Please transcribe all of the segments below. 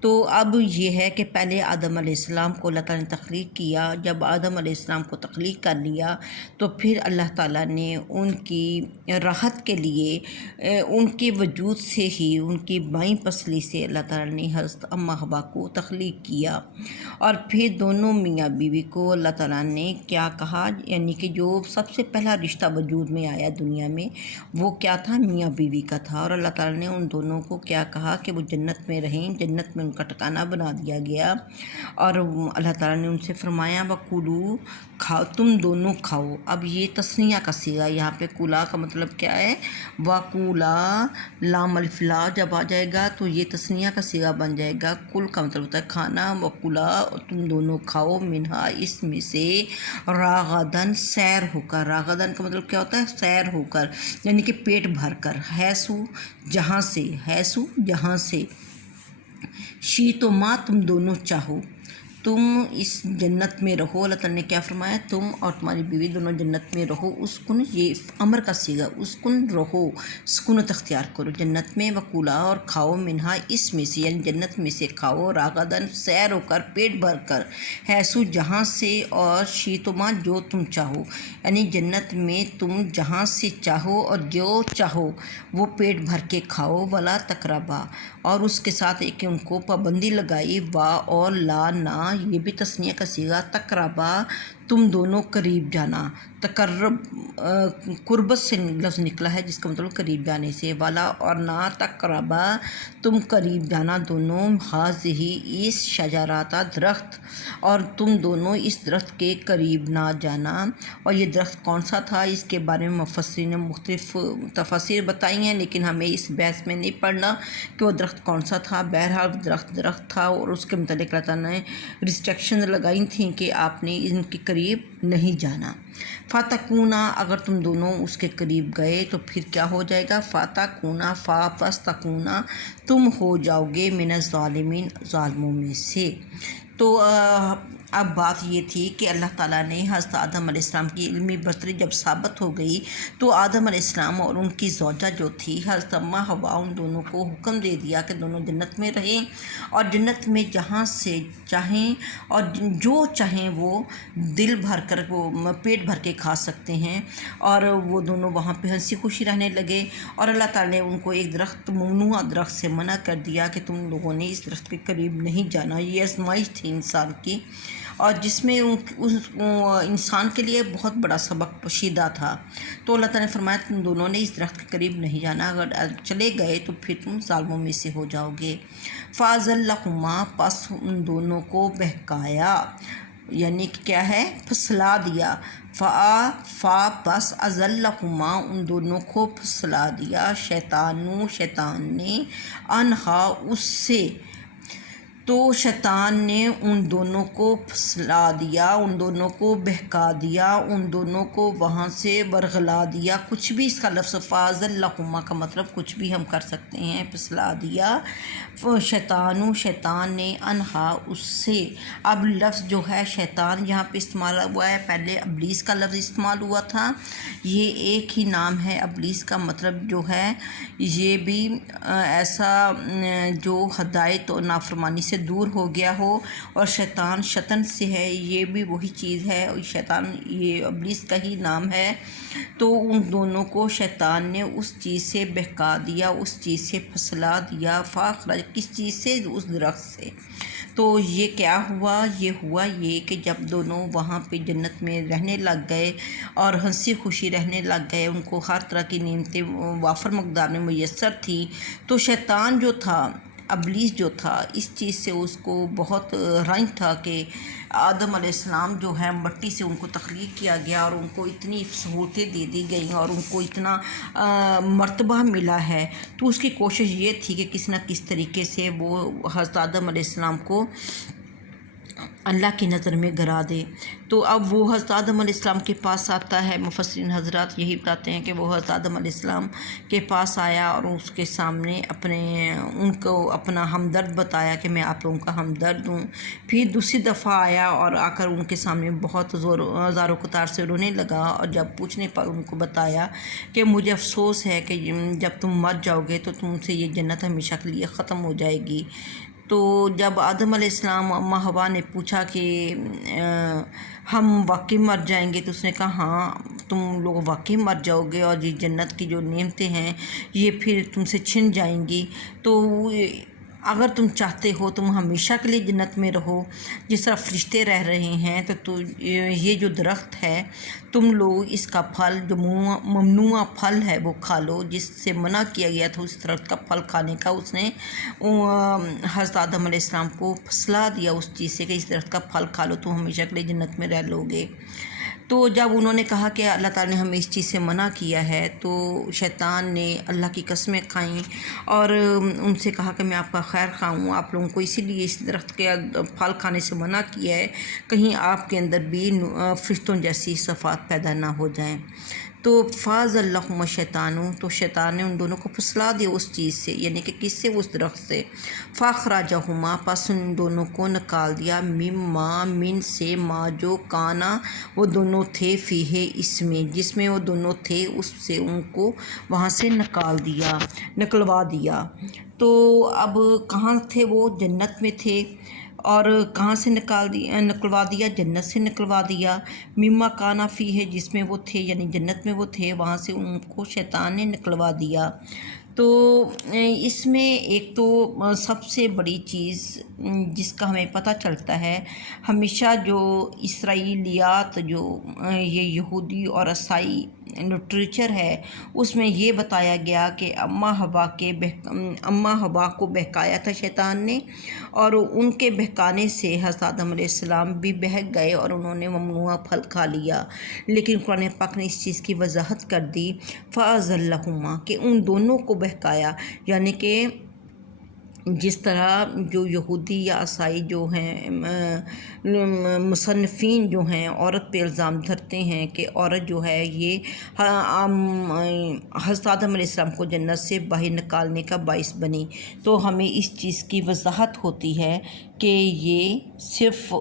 تو اب یہ ہے کہ پہلے آدم علیہ السلام کو اللہ تعالیٰ نے تخلیق کیا. جب آدم علیہ السلام کو تخلیق کر لیا تو پھر اللہ تعالیٰ نے ان کی راحت کے لیے ان کے وجود سے ہی، ان کی بائیں پسلی سے اللہ تعالیٰ نے حضرت اماں حوا کو تخلیق کیا. اور پھر دونوں میاں بیوی کو اللہ تعالیٰ نے کیا کہا، یعنی کہ جو سب سے پہلا رشتہ وجود میں آیا دنیا میں وہ کیا تھا؟ میاں بیوی کا تھا. اور اللہ تعالیٰ نے ان دونوں کو کیا کہا کہ وہ جنت میں رہیں، جنت میں ان کا ٹھکانہ بنا دیا گیا. اور اللہ تعالیٰ نے ان سے فرمایا وَکُلُوا، کھاؤ، تم دونوں کھاؤ. اب یہ تثنیہ کا صیغہ، یہاں پہ کُلا کا مطلب کیا ہے؟ وَکُولَا، لام الف لا جب آ جائے گا تو یہ تثنیہ کا صیغہ بن جائے گا. کل کا مطلب ہوتا ہے کھانا، وَکُولَا، تم دونوں کھاؤ، منہا، اس میں سے، راغدن، سیر ہو کر. راغدن کا مطلب کیا ہوتا ہے؟ سیر ہو کر، یعنی کہ پیٹ بھر کر. حیث، جہاں سے، حیث، جہاں سے. شیتما، تم دونوں چاہو. تم اس جنت میں رہو. اللہ تعالیٰ نے کیا فرمایا؟ تم اور تمہاری بیوی دونوں جنت میں رہو. اسکن، یہ امر کا صیغہ، اسکن، رہو، سکونت اختیار کرو جنت میں. وکولا، اور کھاؤ، منہا، اس میں سے، یعنی جنت میں سے کھاؤ. راغدن، سیر ہو کر، پیٹ بھر کر. حیثو، جہاں سے. اور شیتما، جو تم چاہو، یعنی جنت میں تم جہاں سے چاہو اور جو چاہو وہ پیٹ بھر کے کھاؤ. ولا تقربا، اور اس کے ساتھ ایک ان کو پابندی لگائی، وا اور لا، نہ، یہ بھی تثنیہ کا صیغہ. تقربا، تم دونوں قریب جانا. تقرب، قربت سے لفظ نکلا ہے جس کا مطلب قریب جانے سے. والا، اور نہ. تقربا، تم قریب جانا دونوں. ہذہ، اس شجرات، درخت. اور تم دونوں اس درخت کے قریب نہ جانا. اور یہ درخت کون سا تھا؟ اس کے بارے میں مفسرین نے مختلف تفاسیر بتائی ہیں، لیکن ہمیں اس بحث میں نہیں پڑھنا کہ وہ درخت کون سا تھا. بہرحال درخت تھا، اور اس کے متعلق اللہ تعالیٰ نے ریسٹرکشن لگائی تھیں کہ آپ نے ان کے قریب نہیں جانا. فتکونا، اگر تم دونوں اس کے قریب گئے تو پھر کیا ہو جائے گا؟ فتکونا، فا پس تکونا، تم ہو جاؤ گے، من الظالمین، ظالموں میں سے. تو اب بات یہ تھی کہ اللہ تعالیٰ نے حضرت آدم علیہ السلام کی علمی برتری جب ثابت ہو گئی تو آدم علیہ السلام اور ان کی زوجہ جو تھی حضرت اماں حوا، ان دونوں کو حکم دے دیا کہ دونوں جنت میں رہیں اور جنت میں جہاں سے چاہیں اور جو چاہیں وہ دل بھر کر، وہ پیٹ بھر کے کھا سکتے ہیں. اور وہ دونوں وہاں پہ ہنسی خوشی رہنے لگے. اور اللہ تعالیٰ نے ان کو ایک درخت، ممنوع درخت سے منع کر دیا کہ تم لوگوں نے اس درخت کے قریب نہیں جانا. یہ آزمائش تھی انسان کی، اور جس میں اس انسان کے لیے بہت بڑا سبق پوشیدہ تھا. تو اللہ تعالیٰ نے فرمایا تم دونوں نے اس درخت کے قریب نہیں جانا، اگر چلے گئے تو پھر تم ظالموں میں سے ہو جاؤ گے. فَأَزَلَّهُمَا، پس ان دونوں کو بہکایا، یعنی کہ کیا ہے؟ پھسلا دیا. فا پس ازلہما، ان دونوں کو پھسلا دیا. شیطان نے، انہا، اس سے. تو شیطان نے ان دونوں کو پھسلا دیا، ان دونوں کو بہکا دیا، ان دونوں کو وہاں سے ورغلا دیا. کچھ بھی اس کا لفظ فَأَزَلَّهُمَا کا مطلب کچھ بھی ہم کر سکتے ہیں. پھسلا دیا شیطان نے، انہا، اس سے. اب لفظ جو ہے شیطان یہاں پہ استعمال ہوا ہے، پہلے ابلیس کا لفظ استعمال ہوا تھا. یہ ایک ہی نام ہے. ابلیس کا مطلب جو ہے یہ بھی ایسا جو ہدایت اور نافرمانی سے دور ہو گیا ہو، اور شیطان شطن سے ہے، یہ بھی وہی چیز ہے. شیطان یہ ابلیس کا ہی نام ہے. تو ان دونوں کو شیطان نے اس چیز سے بہکا دیا، اس چیز سے پھسلا دیا. فاخرج، کس چیز سے؟ اس درخت سے. تو یہ کیا ہوا؟ یہ ہوا یہ کہ جب دونوں وہاں پہ جنت میں رہنے لگ گئے اور ہنسی خوشی رہنے لگ گئے، ان کو ہر طرح کی نعمتیں وافر مقدار میں میسر تھیں، تو شیطان جو تھا، ابلیس جو تھا، اس چیز سے اس کو بہت رنج تھا کہ آدم علیہ السلام جو ہے مٹی سے ان کو تخلیق کیا گیا اور ان کو اتنی سہولتیں دے دی گئیں اور ان کو اتنا مرتبہ ملا ہے. تو اس کی کوشش یہ تھی کہ کسی نہ کس طریقے سے وہ حضرت آدم علیہ السلام کو اللہ کی نظر میں گرا دے. تو اب وہ حضرت آدم علیہ السلام کے پاس آتا ہے. مفسرین حضرات یہی بتاتے ہیں کہ وہ حضرت آدم علیہ السلام کے پاس آیا اور اس کے سامنے ان کو اپنا ہمدرد بتایا کہ میں آپ لوگوں کا ہمدرد ہوں. پھر دوسری دفعہ آیا اور آ کر ان کے سامنے بہت زار و قطار سے رونے لگا، اور جب پوچھنے پر ان کو بتایا کہ مجھے افسوس ہے کہ جب تم مر جاؤ گے تو تم سے یہ جنت ہمیشہ کے لیے ختم ہو جائے گی. تو جب آدم علیہ السلام اماں حوا نے پوچھا کہ ہم واقعی مر جائیں گے، تو اس نے کہا ہاں تم لوگ واقعی مر جاؤ گے، اور یہ جنت کی جو نعمتیں ہیں یہ پھر تم سے چھن جائیں گی، تو اگر تم چاہتے ہو تم ہمیشہ کے لیے جنت میں رہو جس طرح فرشتے رہ رہے ہیں، تو یہ جو درخت ہے تم لوگ اس کا پھل جو ممنوع پھل ہے وہ کھا لو، جس سے منع کیا گیا تھا اس درخت کا پھل کھانے کا۔ اس نے حضرت آدم علیہ السلام کو پھسلا دیا اس چیز سے کہ اس درخت کا پھل کھا لو تو ہمیشہ کے لیے جنت میں رہ لو گے۔ تو جب انہوں نے کہا کہ اللہ تعالیٰ نے ہمیں اس چیز سے منع کیا ہے، تو شیطان نے اللہ کی قسمیں کھائیں اور ان سے کہا کہ میں آپ کا خیر خواہ ہوں، آپ لوگوں کو اسی لیے اس درخت کے پھل کھانے سے منع کیا ہے کہیں آپ کے اندر بھی فرشتوں جیسی صفات پیدا نہ ہو جائیں۔ تو فاز اللہم شیطانوں، تو شیطان نے ان دونوں کو پھسلا دیا اس چیز سے، یعنی کہ کس سے؟ اس درخت سے۔ فاخرجہما، پس ان دونوں کو نکال دیا، مما، من سے، ما جو کانا وہ دونوں تھے، فیہ اس میں، جس میں وہ دونوں تھے اس سے ان کو وہاں سے نکلوا دیا۔ تو اب کہاں تھے وہ؟ جنت میں تھے، اور کہاں سے نکلوا دیا؟ جنت سے نکلوا دیا۔ مما کانا فی ہے، جس میں وہ تھے یعنی جنت میں وہ تھے، وہاں سے ان کو شیطان نے نکلوا دیا۔ تو اس میں ایک تو سب سے بڑی چیز جس کا ہمیں پتہ چلتا ہے، ہمیشہ جو اسرائیلیات جو یہ یہودی اور عیسائی لٹریچر ہے اس میں یہ بتایا گیا کہ اماں حوا کو بہکایا تھا شیطان نے، اور ان کے بہکانے سے حضرت آدم علیہ السلام بھی بہک گئے اور انہوں نے ممنوع پھل کھا لیا۔ لیکن قرآن پاک نے اس چیز کی وضاحت کر دی، فَأَزَلَّهُمَا، کہ ان دونوں کو بہکایا، یعنی کہ جس طرح جو یہودی یا عیسائی جو ہیں مصنفین جو ہیں عورت پہ الزام دھرتے ہیں کہ عورت جو ہے یہ حضرت آدم علیہ السلام کو جنت سے باہر نکالنے کا باعث بنی، تو ہمیں اس چیز کی وضاحت ہوتی ہے کہ یہ صرف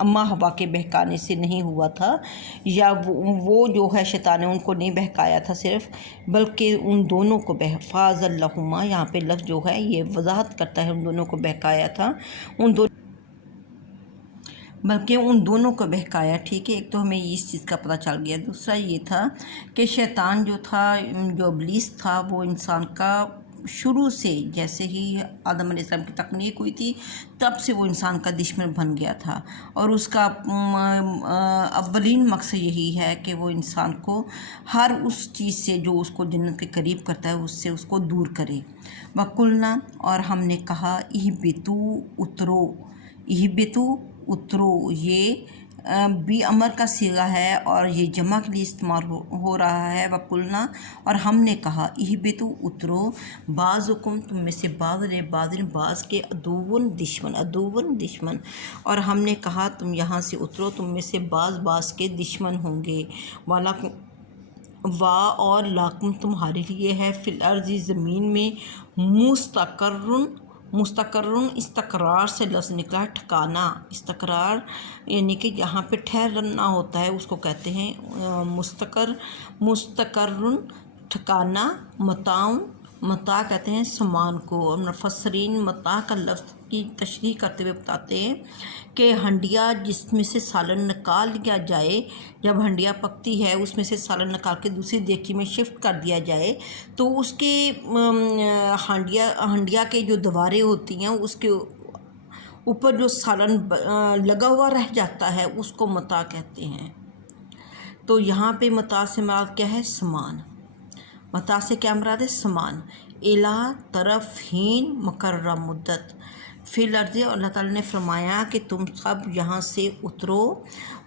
اماں حوا کے بہکانے سے نہیں ہوا تھا، یا وہ جو ہے شیطان نے ان کو نہیں بہکایا تھا صرف، بلکہ ان دونوں کو فاز اللہما، یہاں پہ لفظ جو ہے یہ وضاحت کرتا ہے ان دونوں کو بہکایا تھا، بلکہ ان دونوں کو بہکایا۔ ٹھیک ہے، ایک تو ہمیں اس چیز کا پتہ چل گیا۔ دوسرا یہ تھا کہ شیطان جو تھا، جو ابلیس تھا، وہ انسان کا شروع سے جیسے ہی آدم علیہ السلام کی تخلیق ہوئی تھی تب سے وہ انسان کا دشمن بن گیا تھا، اور اس کا اولین مقصد یہی ہے کہ وہ انسان کو ہر اس چیز سے جو اس کو جنت کے قریب کرتا ہے اس کو دور کرے۔ وَقُلْنَا، اور ہم نے کہا، اِہْبِطُوا، اترو، یہ بھی امر کا صیغہ ہے اور یہ جمع کے لیے استعمال ہو رہا ہے۔ وَقُلْنَا، اور ہم نے کہا، اِہْبِطُوا، اترو، بعضکم، تم میں سے بعض کے عدوٌ، دشمن، اور ہم نے کہا تم یہاں سے اترو، تم میں سے بعض کے دشمن ہوں گے۔ اور لاکم، تمہارے لیے ہے، فی الارض، زمین میں، مستقرن، استقرار سے لفظ نکلا ہے، ٹھکانہ، استقرار یعنی کہ جہاں پہ ٹھہرنا ہوتا ہے اس کو کہتے ہیں مستقرن، ٹھکانہ، متاع کہتے ہیں سامان کو، اور مفسرین متاع کا لفظ کی تشریح کرتے ہوئے بتاتے ہیں کہ ہنڈیا جس میں سے سالن نکال لیا جائے، جب ہنڈیا پکتی ہے اس میں سے سالن نکال کے دوسری دیگچی میں شفٹ کر دیا جائے تو اس کے ہنڈیا کے جو دوارے ہوتی ہیں اس کے اوپر جو سالن لگا ہوا رہ جاتا ہے اس کو متاع کہتے ہیں۔ تو یہاں پہ متاع سے مراد کیا ہے؟ سامان۔ متاع سے کیا مراد ہے؟ سامان۔ الا، طرف، ہین، مقررہ مدت، فی الارض، اور اللہ تعالیٰ نے فرمایا کہ تم سب یہاں سے اترو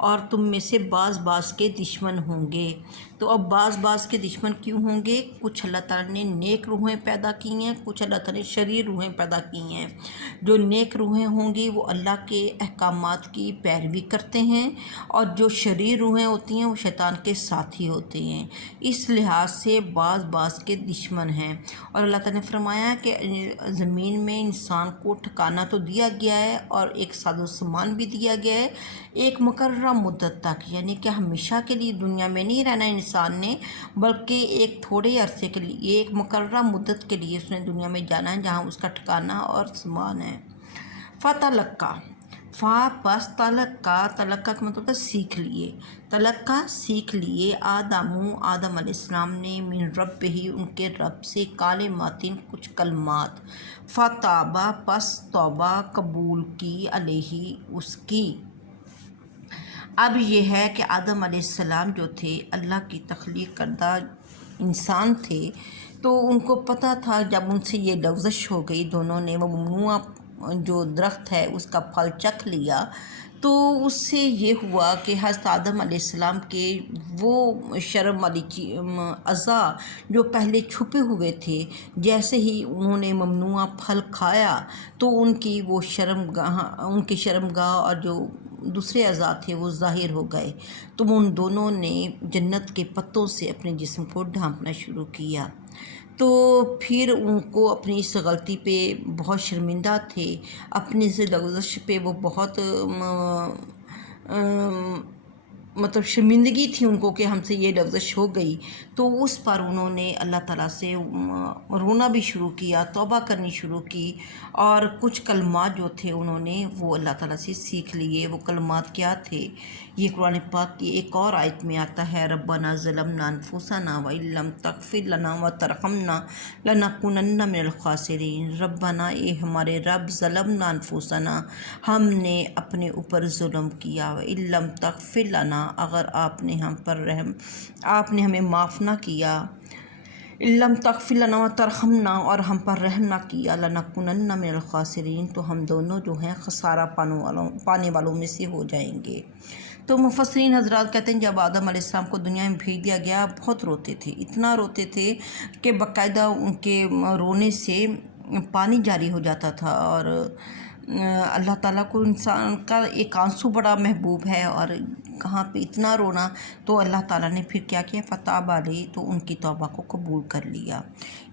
اور تم میں سے بعض کے دشمن ہوں گے۔ تو اب بعض کے دشمن کیوں ہوں گے؟ کچھ اللہ تعالیٰ نے نیک روحیں پیدا کی ہیں، کچھ اللہ تعالیٰ نے شریر روحیں پیدا کی ہیں۔ جو نیک روحیں ہوں گی وہ اللہ کے احکامات کی پیروی کرتے ہیں، اور جو شریر روحیں ہوتی ہیں وہ شیطان کے ساتھی ہوتے ہیں، اس لحاظ سے بعض کے دشمن ہیں۔ اور اللہ تعالیٰ نے فرمایا کہ زمین میں انسان کو ٹھکانے ٹھکانہ تو دیا گیا ہے اور ایک ساز و سامان بھی دیا گیا ہے ایک مقررہ مدت تک، یعنی کہ ہمیشہ کے لیے دنیا میں نہیں رہنا انسان نے، بلکہ ایک تھوڑے عرصے کے لیے، ایک مقررہ مدت کے لیے اس نے دنیا میں جانا ہے جہاں اس کا ٹھکانہ اور سامان ہے۔ فتلقا، پس تلقا کا مطلب ہے سیکھ لیے، تلقا سیکھ لیے، آدم علیہ السلام نے من رب ہی ان کے رب سے کالمات کچھ کلمات، فتابہ پس توبہ قبول کی علیہ اس کی۔ اب یہ ہے کہ آدم علیہ السلام جو تھے اللہ کی تخلیق کردہ انسان تھے، تو ان کو پتہ تھا جب ان سے یہ لغزش ہو گئی، دونوں نے وہ ممنوع جو درخت ہے اس کا پھل چکھ لیا، تو اس سے یہ ہوا کہ حضرت آدم علیہ السلام کے وہ شرم والی اعضاء جو پہلے چھپے ہوئے تھے، جیسے ہی انہوں نے ممنوع پھل کھایا تو ان کی وہ شرمگاہ اور جو دوسرے اعضاء تھے وہ ظاہر ہو گئے، تو ان دونوں نے جنت کے پتوں سے اپنے جسم کو ڈھانپنا شروع کیا۔ تو پھر ان کو اپنی اس غلطی پہ بہت شرمندہ تھے، اپنی اس لغزش پہ وہ بہت مطلب شرمندگی تھی ان کو کہ ہم سے یہ لغزش ہو گئی، تو اس پر انہوں نے اللہ تعالیٰ سے رونا بھی شروع کیا، توبہ کرنی شروع کی، اور کچھ کلمات جو تھے انہوں نے وہ اللہ تعالیٰ سے سیکھ لیے۔ وہ کلمات کیا تھے؟ یہ قرآن پاک کی ایک اور آیت میں آتا ہے، ربنا ظلمنا انفسنا وان لم تغفر لنا وترحمنا لنکونن من الخاسرین۔ ربنا، اے ہمارے رب، ظلمنا انفسنا، ہم نے اپنے اوپر ظلم کیا، وان لم تغفر لنا، اگر آپ نے ہمیں معاف نہ کیا، لم تغفر لنا وترحمنا، اور ہم پر رحم نہ کیا، لنکونن من الخاسرین، تو ہم دونوں جو ہیں خسارہ پانے والوں میں سے ہو جائیں گے۔ تو مفسرین حضرات کہتے ہیں جب آدم علیہ السلام کو دنیا میں بھیج دیا گیا بہت روتے تھے، اتنا روتے تھے کہ باقاعدہ ان کے رونے سے پانی جاری ہو جاتا تھا، اور اللہ تعالیٰ کو انسان کا ایک آنسو بڑا محبوب ہے، اور کہاں پہ اتنا رونا، تو اللہ تعالیٰ نے پھر کیا کیا، فتاب علیہ، تو ان کی توبہ کو قبول کر لیا۔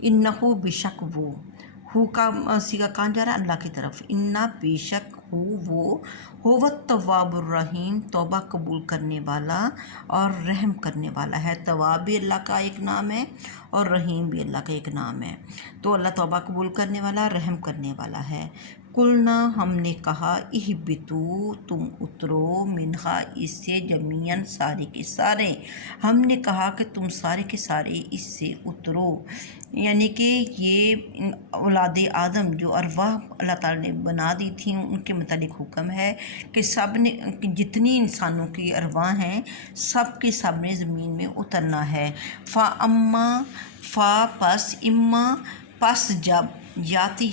انہو، بے شک وہ، ہو کا صیغہ کہاں جا رہا ہے؟ اللہ کی طرف۔ انا، بے شک وہ التواب الرحیم، توبہ قبول کرنے والا اور رحم کرنے والا ہے۔ تواب بھی اللہ کا ایک نام ہے اور رحیم بھی اللہ کا ایک نام ہے، تو اللہ توبہ قبول کرنے والا، رحم کرنے والا ہے۔ قلنا، ہم نے کہا، اہبطوا، تم اترو، منہا، اس سے، جمیعاً، سارے کے سارے، ہم نے کہا کہ تم سارے کے سارے اس سے اترو، یعنی کہ یہ اولاد آدم جو ارواح اللہ تعالیٰ نے بنا دی تھیں ان کے متعلق حکم ہے کہ سب نے، جتنی انسانوں کی ارواح ہیں سب کے سب نے زمین میں اترنا ہے۔ پس جب، یاتی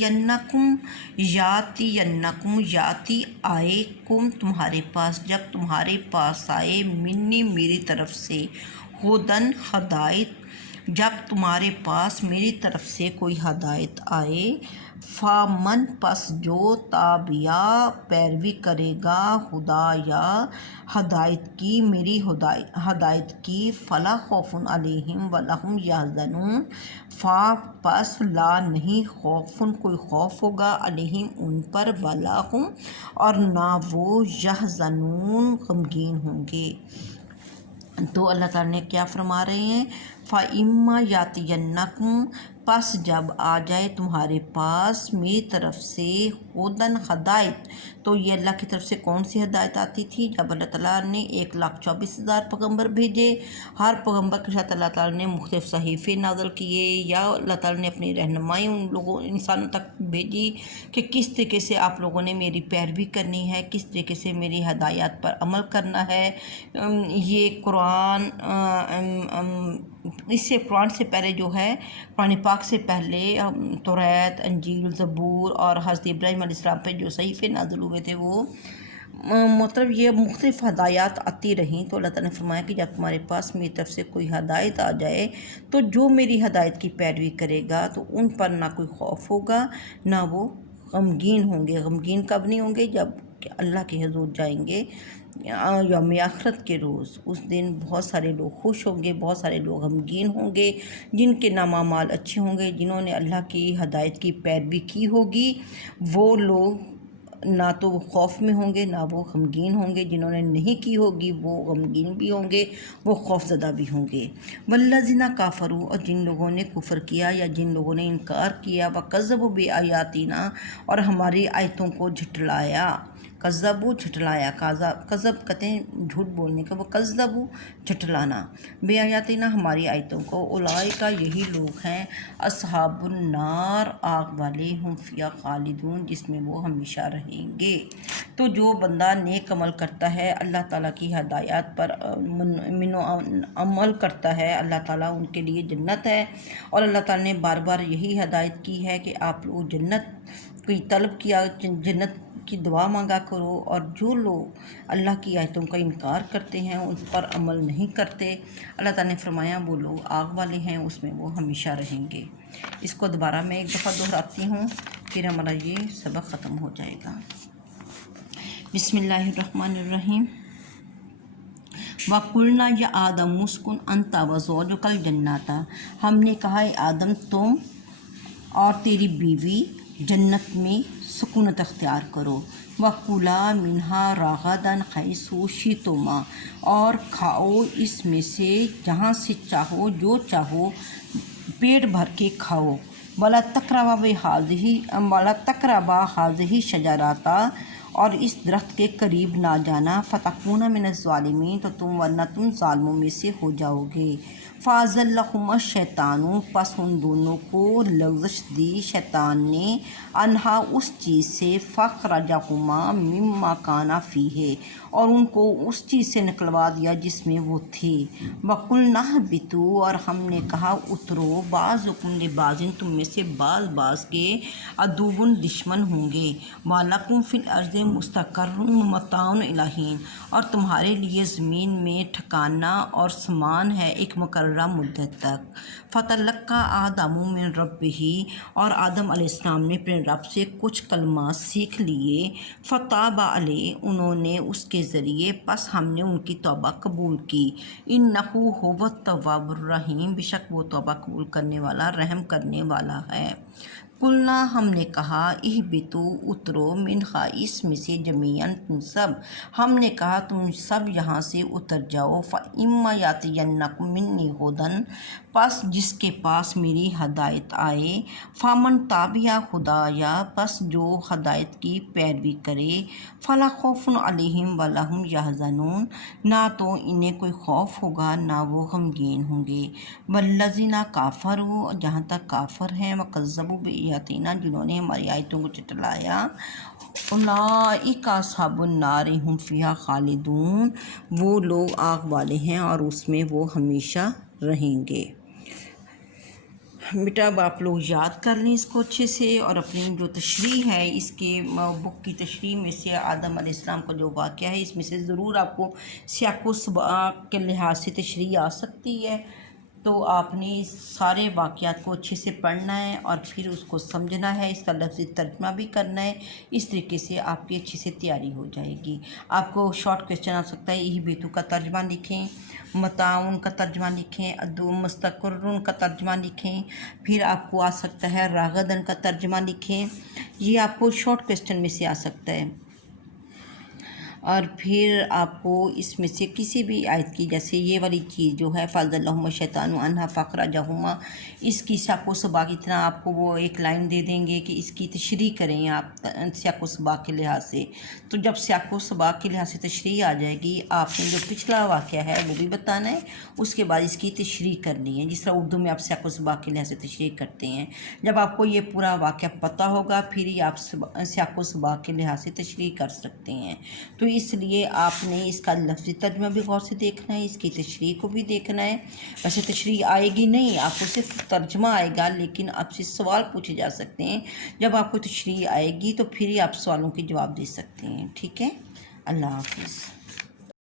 آئے، کم تمہارے پاس، جب تمہارے پاس آئے، منی میری طرف سے، ہدن ہدایت، جب تمہارے پاس میری طرف سے کوئی ہدایت آئے، فامن، پس جو، تابعہ پیروی کرے گا، ہدایا ہدایت کی، میری ہدایت کی، فلا خوف علیہم ولا هم یحزنون، پس لا نہیں، خوفن کوئی خوف ہوگا، علیہم ان پر، ولا هم اور نہ وہ، یحزنون غمگین ہوں گے۔ تو اللہ تعالیٰ نے کیا فرما رہے ہیں؟ فَإِمَّا يَأْتِيَنَّكُمْ، پس جب آ جائے تمہارے پاس میری طرف سے، ہدن ہدایت، تو یہ اللہ کی طرف سے کون سی ہدایت آتی تھی؟ جب اللہ تعالیٰ نے 1,24,000 پیغمبر بھیجے، ہر پیغمبر کے ساتھ اللہ تعالیٰ نے مختلف صحیفے نازل کیے، یا اللہ تعالیٰ نے اپنی رہنمائی ان لوگوں انسانوں تک بھیجی کہ کس طریقے سے آپ لوگوں نے میری پیروی کرنی ہے، کس طریقے سے میری ہدایات پر عمل کرنا ہے۔ یہ قرآن، اس سے قرآن سے پہلے جو ہے، قرآن پاک سے پہلے توریت، انجیل، زبور اور حضرت ابراہیم علیہ السلام پہ جو صحیفے نازل ہوئے تھے وہ مطلب یہ مختلف ہدایات آتی رہیں، تو اللہ تعالیٰ نے فرمایا کہ جب تمہارے پاس میری طرف سے کوئی ہدایت آ جائے تو جو میری ہدایت کی پیروی کرے گا تو ان پر نہ کوئی خوف ہوگا، نہ وہ غمگین ہوں گے۔ غمگین کب نہیں ہوں گے؟ جب کہ اللہ کے حضور جائیں گے، یوم آخرت کے روز، اس دن بہت سارے لوگ خوش ہوں گے، بہت سارے لوگ غمگین ہوں گے۔ جن کے نام اعمال اچھے ہوں گے، جنہوں نے اللہ کی ہدایت کی پیروی کی ہوگی، وہ لوگ نہ تو وہ خوف میں ہوں گے، نہ وہ غمگین ہوں گے۔ جنہوں نے نہیں کی ہوگی وہ غمگین بھی ہوں گے، وہ خوف زدہ بھی ہوں گے۔ والذین کافروا، اور جن لوگوں نے کفر کیا یا جن لوگوں نے انکار کیا، وکذبوا بآیاتنا، اور ہماری آیتوں کو جھٹلایا۔ کذبوا جھٹلایا، کذب کہتے ہیں جھوٹ بولنے کا، وہ کذبوا جھٹلانا، بے آیاتنا ہماری آیتوں کو، اولئک یہی لوگ ہیں، اصحاب النار آگ والے، ہم فیہا خالدون جس میں وہ ہمیشہ رہیں گے۔ تو جو بندہ نیک عمل کرتا ہے، اللہ تعالیٰ کی ہدایات پر عمل کرتا ہے، اللہ تعالیٰ ان کے لیے جنت ہے، اور اللہ تعالیٰ نے بار بار یہی ہدایت کی ہے کہ آپ لوگ جنت کی طلب کیا، جنت کی دعا مانگا کرو، اور جو لوگ اللہ کی آیتوں کا انکار کرتے ہیں، ان پر عمل نہیں کرتے، اللہ تعالیٰ نے فرمایا وہ لوگ آگ والے ہیں، اس میں وہ ہمیشہ رہیں گے۔ اس کو دوبارہ میں ایک دفعہ دہراتی ہوں، پھر ہمارا یہ سبق ختم ہو جائے گا۔ بسم اللہ الرحمن الرحیم۔ وَقُلْنَا یا آدم اسکن انت وزوجک الجنۃ، ہم نے کہا اے آدم تم اور تیری بیوی جنت میں سکونت اختیار کرو۔ وَكُلَا مِنْهَا رَغَدًا حَيْثُ شِئْتُمَا، اور کھاؤ اس میں سے جہاں سے چاہو، جو چاہو پیٹ بھر کے کھاؤ۔ وَلَا تَقْرَبَا هَٰذِهِ الشَّجَرَةَ، اور اس درخت کے قریب نہ جانا، فَتَكُونَ مِنَ الظَّالِمِينَ، تو ورنہ تم ظالموں میں سے ہو جاؤ گے۔ فَأَزَلَّهُمَا الشَّيْطَانُ، پس ان دونوں کو لغزش دی شیطان نے، عنہا اس چیز سے، فَأَخْرَجَهُمَا مِمَّا كَانَا فِيهِ، اور ان کو اس چیز سے نکلوا دیا جس میں وہ تھے۔ وَقُلْنَا اهْبِطُوا، اور ہم نے کہا اترو، بَعْضُكُمْ لِبَعْضٍ، تم میں سے بعض کے عدو دشمن ہوں گے۔ وَلَكُمْ فِي الْأَرْضِ مُسْتَقَرٌّ وَمَتَاعٌ إِلَىٰ حِینٍ، اور تمہارے لیے زمین میں ٹھکانہ اور سامان ہے ایک مقررہ مدت تک۔ فَتَلَقَّىٰ آدَمُ مِن رَبِّهِ، اور آدم علیہ السلام نے اپنے رب سے کچھ کلمات سیکھ لیے۔ فَتَابَ عَلَیْهِ، انہوں نے اس کے ذریعے، پس ہم نے ان کی توبہ قبول کی۔ إِنَّهُ هُوَ التَّوَّابُ الرَّحِیمُ، بے شک وہ توبہ قبول کرنے والا، رحم کرنے والا ہے۔ قلنا، ہم نے کہا، اہبطوا، اترو، منہا، اس میں سے، جمیعاً، تم سب، ہم نے کہا تم سب یہاں سے اتر جاؤ۔ فَإِمَّا يَأْتِيَنَّكُم مِّنِّی ھُدًى، پس جس کے پاس میری ہدایت آئے، فَمَن تَبِعَ ھُدَايَ، پس جو ہدایت کی پیروی کرے، فَلَا خَوْفٌ عَلَيْهِمْ وَلَا ھُمْ يَحْزَنُونَ، نہ تو انہیں کوئی خوف ہوگا نہ وہ غمگین ہوں گے۔ وَالَّذِينَ كَفَرُوا، جہاں تک کافر ہیں، وَكَذَّبُوا بِآیاتِنَا، جنہوں نے ہماری آیتوں کو جھٹلایا، اولئک اصحاب النار ہم فیہا خالدون، وہ لوگ آگ والے ہیں اور اس میں وہ ہمیشہ رہیں گے۔ بیٹا اب آپ لوگ یاد کر لیں اس کو اچھے سے، اور اپنی جو تشریح ہے، اس کے بک کی تشریح میں سے آدم علیہ السلام کا جو واقعہ ہے، اس میں سے ضرور آپ کو سیاق و سباق کے لحاظ سے تشریح آ سکتی ہے۔ تو آپ نے اس سارے واقعات کو اچھے سے پڑھنا ہے اور پھر اس کو سمجھنا ہے، اس کا لفظی ترجمہ بھی کرنا ہے۔ اس طریقے سے آپ کی اچھے سے تیاری ہو جائے گی۔ آپ کو شارٹ کویسچن آ سکتا ہے، اہبطوا کا ترجمہ لکھیں، متاعن کا ترجمہ لکھیں، عدو مستقرن کا ترجمہ لکھیں، پھر آپ کو آ سکتا ہے راغدن کا ترجمہ لکھیں۔ یہ آپ کو شارٹ کویسچن میں سے آ سکتا ہے۔ اور پھر آپ کو اس میں سے کسی بھی آیت کی، جیسے یہ والی چیز جو ہے فَأَزَلَّهُمَا الشَّيْطَانُ عَنْهَا فَأَخْرَجَهُمَا، اس کی سیاق و سباق اتنا آپ کو وہ ایک لائن دے دیں گے کہ اس کی تشریح کریں آپ سیاق و سباق کے لحاظ سے۔ تو جب سیاق و سباق کے لحاظ سے تشریح آ جائے گی، آپ نے جو پچھلا واقعہ ہے وہ بھی بتانا ہے، اس کے بعد اس کی تشریح کرنی ہے، جس طرح اردو میں آپ سیاق و سباق کے لحاظ سے تشریح کرتے ہیں۔ جب آپ کو یہ پورا واقعہ پتہ ہوگا، پھر ہی آپ سیاق و سباق کے لحاظ سے تشریح کر سکتے ہیں۔ تو اس لیے آپ نے اس کا لفظی ترجمہ بھی غور سے دیکھنا ہے، اس کی تشریح کو بھی دیکھنا ہے۔ ویسے تشریح آئے گی نہیں، آپ کو صرف ترجمہ آئے گا، لیکن آپ سے سوال پوچھے جا سکتے ہیں۔ جب آپ کو تشریح آئے گی تو پھر ہی آپ سوالوں کے جواب دے سکتے ہیں۔ ٹھیک ہے، اللہ حافظ۔